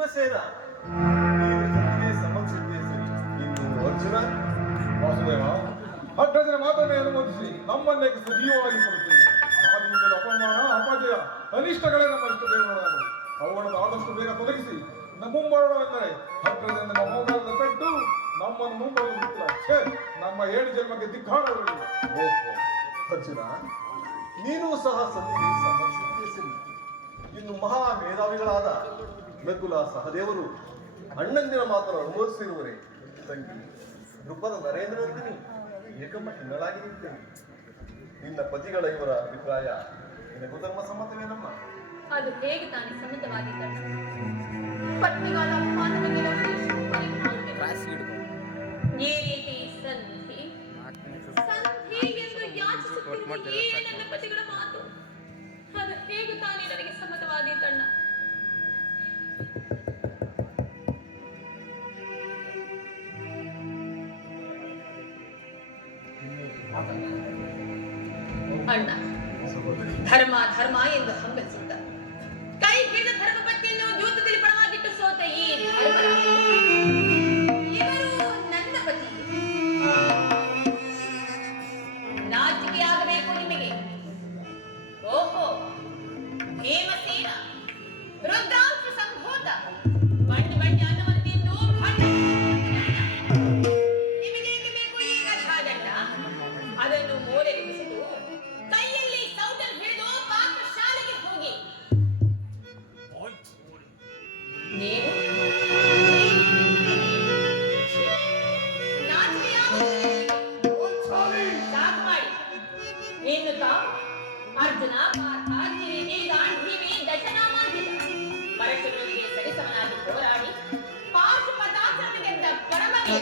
ಭೀಮಸೇನ ನೀನು ತಂದೆಗೆ ಸಂಬಂಧಿಸಿದ್ದೇ ಸರಿ. ಇನ್ನು ಅರ್ಜುನ ವಾಸುದೇವ, ಅಗ್ರಜನ ಮಾತನ್ನೇ ಅನುಮೋದಿಸಿ ನಮ್ಮನ್ನೇ ಸಜೀವವಾಗಿ ಕೊಡುತ್ತೇವೆ. ಆದಿಯಿಂದಲೂ ಅಪಮಾನ, ಅಪಜಯ, ಅನಿಷ್ಟಗಳೇ ನಮ್ಮ ಇಷ್ಟ ದೇವರಾದವು. ಅವುಗಳನ್ನು ಆದಷ್ಟು ಬೇಗ ತೊಲಗಿಸಿ ಮುಂಬರೋಣವೆಂದರೆ ಅಗ್ರಜನ ನಮ್ಮ ಮೋಗಾಲದ ಪೆಟ್ಟು ನಮ್ಮನ್ನು ಮುಂಬರುವ ಬಿಟ್ಟಿಲ್ಲ. ಛೇ, ನಮ್ಮ 7 ಜನ್ಮಕ್ಕೆ ಧಿಕ್ಕಾರವಿರಲಿಲ್ಲ. ಓಹೋ ಅರ್ಜುನ, ನೀನು ಸಹ ಸತಿಗೆ ಸಂಬಂಧಿಸಿದ್ದೇ ಸರಿ. ಇನ್ನು ಮಹಾ ಮೇಧಾವಿಗಳಾದ ನಕುಲ ಸಹದೇವರು ಅಣ್ಣಂದಿನ ಮಾತನ್ನು ಅನುಮೋದಿಸಿರುವರೆ ತಂಗಿ ದ್ರುಪದ ನರೇಂದ್ರನಂದಿನಿ ಏಕಮ್ಮ ಹಿನ್ನಳಾಗಿ ನಿಂತೇನೆ. ನಿನ್ನ ಪತಿಗಳ ಇವರ ಅಭಿಪ್ರಾಯ ನಿನಗೂ ಧರ್ಮ ಸಮ್ಮತವೇನಮ್ಮ? ಅದು ಹೇಗೆ ತಾನೇ ಸಮ್ಮತವಾಗಿದ್ದ ಪತ್ನಿಗಳ ಅಪಮಾನವನ್ನು ಈ ರೀತಿ ಸಂಧಿ ಎಂದು ಯಾಚಿಸುತ್ತಿರುವ ನನ್ನ ಪತಿಗಳ ಮಾತು ಅದು ಹೇಗೆ ತಾನೇ ನನಗೆ ಸಮ್ಮತವಾದೀತಣ್ಣ? ಅಣ್ಣ, ಧರ್ಮ ಧರ್ಮ ಎಂದು ಹಂಬಲಿಸುತ್ತ ಕೈ ಹಿಡಿದ ಧರ್ಮಪತಿಯನ್ನು ಯೂತದಲ್ಲಿ ಪಣವಾಗಿಟ್ಟು ಸೋತ ಈ ಧರ್ಮರಾಜ ಇವರು ನನ್ನ ಪತಿ. ನಾಚಿಕೆಯಾಗಬೇಕು ನಿಮಗೆ. ಓಹೋ ಭೀಮಸೇನ, ರುದ್ರಾಂಶ ಸಂಭೂತ, ಬಣ್ಣ ಬಣ್ಣ ಅನ್ನವನ್ನು ತಿಂದು ನಿಮಗೆ ಬೇಕು ಈಗ ಛಾದಂಡ. ಅದನ್ನು ಮೂಲೆಗೆಸೆದು ಕೈಯಲ್ಲಿ ಸೌಟರ್ ಹಿಡಿದು ಪಾಕಶಾಲೆಗೆ ಹೋಗಿ ನೀವು ಸಾಕು ಮಾಡಿ ಎನ್ನುತ್ತ ಅರ್ಜುನ ದಶನಾಮಾಂಕಿತ ಪರಶುರನಿಗೆ ಸರಿಸಮನಾಗಿ ಹೋರಾಡಿ ಪಾಶುಪತಾಸ್ತ್ರದಿಂದ ಗೆದ್ದ ಪರಮವೀರ